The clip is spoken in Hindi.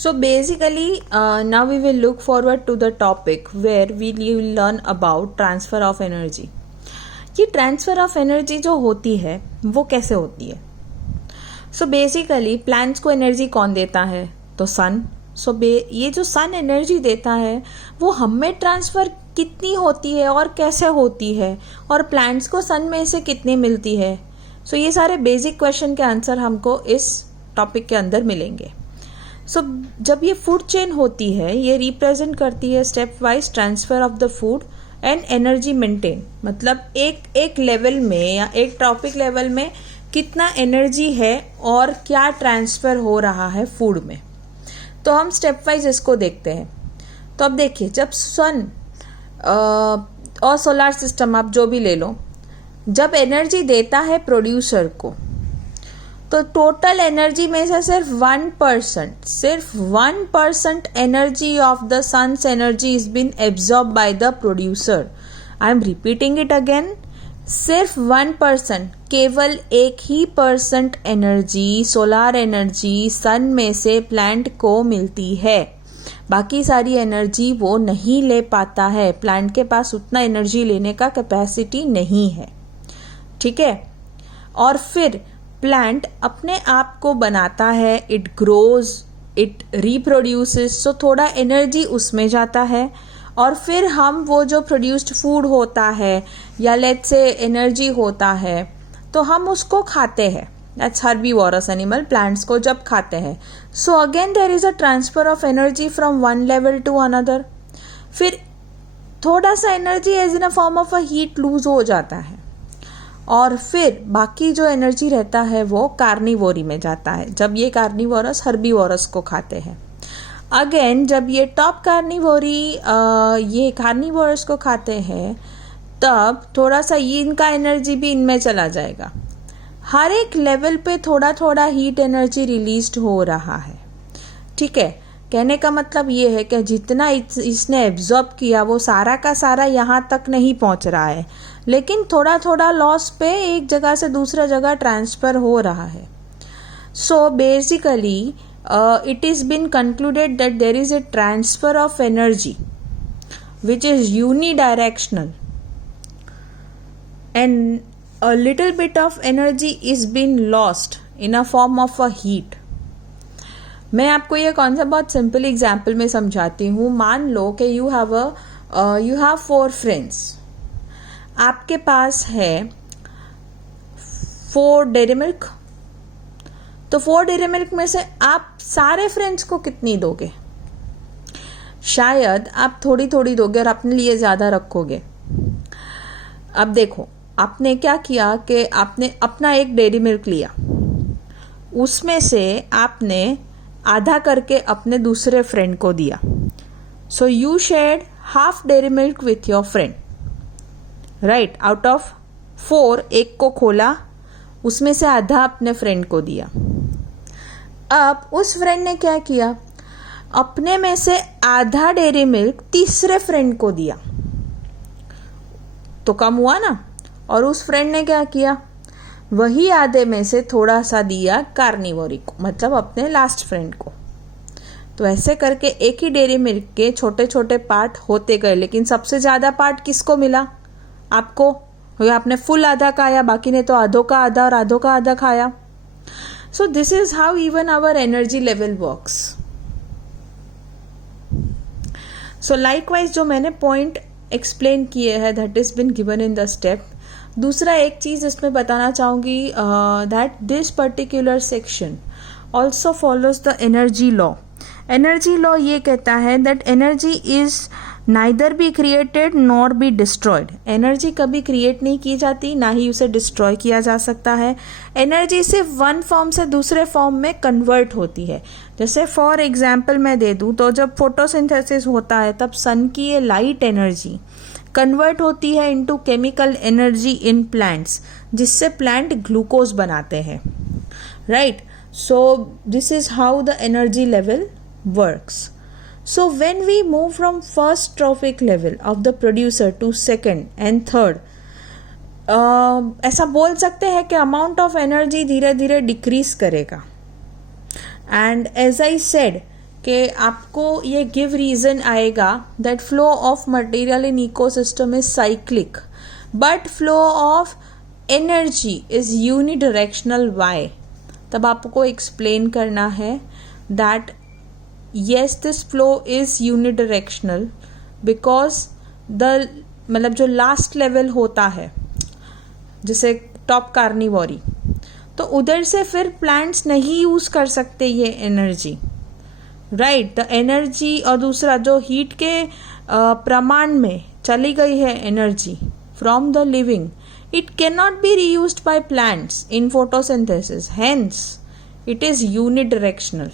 So basically, now we will look forward to the topic where we will learn about transfer of energy. ये ट्रांसफ़र ऑफ एनर्जी जो होती है वो कैसे होती है? सो बेसिकली प्लांट्स को एनर्जी कौन देता है? तो सन. ये जो सन एनर्जी देता है वो हमें ट्रांसफ़र कितनी होती है और कैसे होती है, और प्लांट्स को सन में से कितनी मिलती है? ये सारे बेसिक क्वेश्चन के आंसर हमको इस टॉपिक के अंदर मिलेंगे. जब ये फूड चेन होती है ये रिप्रेजेंट करती है step wise transfer of the food and energy maintain. मतलब एक लेवल में या एक टॉपिक लेवल में कितना एनर्जी है और क्या ट्रांसफ़र हो रहा है फूड में. तो हम स्टेप वाइज इसको देखते हैं. तो अब देखिए, जब सन और सोलर सिस्टम आप जो भी ले लो, जब एनर्जी देता है प्रोड्यूसर को, तो टोटल एनर्जी में से सिर्फ 1% energy of the sun's energy is been absorb by the producer. I am repeating it again. सिर्फ 1%, केवल 1% एनर्जी, सोलार एनर्जी सन में से प्लांट को मिलती है. बाकी सारी एनर्जी वो नहीं ले पाता है. प्लांट के पास उतना एनर्जी लेने का कैपेसिटी नहीं है. ठीक है. और फिर प्लांट अपने आप को बनाता है, इट ग्रोज, इट रिप्रोड्यूसेस, सो थोड़ा एनर्जी उसमें जाता है. और फिर हम वो जो प्रोड्यूस्ड फूड होता है या लेट्स से एनर्जी होता है, तो हम उसको खाते हैं. दैट्स हर्बीवोरस एनिमल, प्लांट्स को जब खाते हैं. So again there is a transfer of energy from one level to another. फिर थोड़ा सा energy as in a form of a heat lose हो जाता है, और फिर बाकी जो एनर्जी रहता है वो कार्निवोरी में जाता है, जब ये कार्निवोरस हर्बीवोरस को खाते हैं. अगेन जब ये टॉप कार्निवोरी ये कार्निवोरस को खाते हैं, तब थोड़ा सा ये इनका एनर्जी भी इनमें चला जाएगा. हर एक लेवल पे थोड़ा थोड़ा हीट एनर्जी रिलीज्ड हो रहा है. ठीक है. कहने का मतलब ये है कि जितना इसने एब्जॉर्ब किया वो सारा का सारा यहाँ तक नहीं पहुँच रहा है, लेकिन थोड़ा थोड़ा लॉस पे एक जगह से दूसरा जगह ट्रांसफ़र हो रहा है. So basically it is been concluded that there is a transfer of energy which is unidirectional, and a little bit of energy is being lost in a form of a heat. मैं आपको ये कॉन्सेप्ट बहुत सिंपल एग्जाम्पल में समझाती हूँ. मान लो कि यू हैव 4 फ्रेंड्स. आपके पास है 4 डेयरी मिल्क. तो 4 डेयरी मिल्क में से आप सारे फ्रेंड्स को कितनी दोगे? शायद आप थोड़ी थोड़ी दोगे और अपने लिए ज़्यादा रखोगे. अब देखो, आपने क्या किया कि आपने अपना एक डेयरी मिल्क लिया, उसमें से आपने आधा करके अपने दूसरे फ्रेंड को दिया. So you shared half dairy milk with your friend, right. Out of 4 एक को खोला, उसमें से आधा अपने फ्रेंड को दिया. अब उस फ्रेंड ने क्या किया? अपने में से आधा डेयरी मिल्क तीसरे फ्रेंड को दिया, तो कम हुआ ना. और उस फ्रेंड ने क्या किया? वही आधे में से थोड़ा सा दिया कार्निवोरी को, मतलब अपने लास्ट फ्रेंड को. तो ऐसे करके एक ही डेयरी मिल्क के छोटे छोटे पार्ट होते गए, लेकिन सबसे ज़्यादा पार्ट किसको मिला? आपको. आपने फुल आधा खाया, बाकी ने तो आधों का आधा और आधों का आधा खाया. So this is how even our energy level works. So likewise जो मैंने पॉइंट एक्सप्लेन किए हैं that is been given in the step. दूसरा एक चीज़ इसमें बताना चाहूँगी that this particular section also follows the energy law. Energy law ये कहता है that energy is neither be created nor be destroyed. Energy कभी क्रिएट नहीं की जाती, ना ही उसे डिस्ट्रॉय किया जा सकता है. एनर्जी सिर्फ वन फॉर्म से दूसरे फॉर्म में कन्वर्ट होती है. जैसे फॉर एग्जांपल मैं दे दूँ तो जब फोटोसिंथेसिस होता है तब सन की ये लाइट एनर्जी कन्वर्ट होती है into chemical energy in plants, जिससे प्लांट ग्लूकोज बनाते हैं, right. So this is how the energy level works. So when we move from first trophic level of the producer to second and third, ऐसा बोल सकते हैं कि अमाउंट ऑफ एनर्जी धीरे धीरे डिक्रीज करेगा. एंड एज आई सेड कि आपको ये गिव रीज़न आएगा that flow of material in ecosystem is cyclic but flow of energy is unidirectional. Why? तब आपको एक्सप्लेन करना है that yes this flow is unidirectional because the मतलब जो लास्ट लेवल होता है जैसे टॉप कार्निवोरी, तो उधर से फिर प्लांट्स नहीं यूज़ कर सकते ये एनर्जी, राइट. द एनर्जी और दूसरा जो हीट के प्रमाण में चली गई है energy from the living, it cannot be reused by plants in photosynthesis, hence it is unidirectional.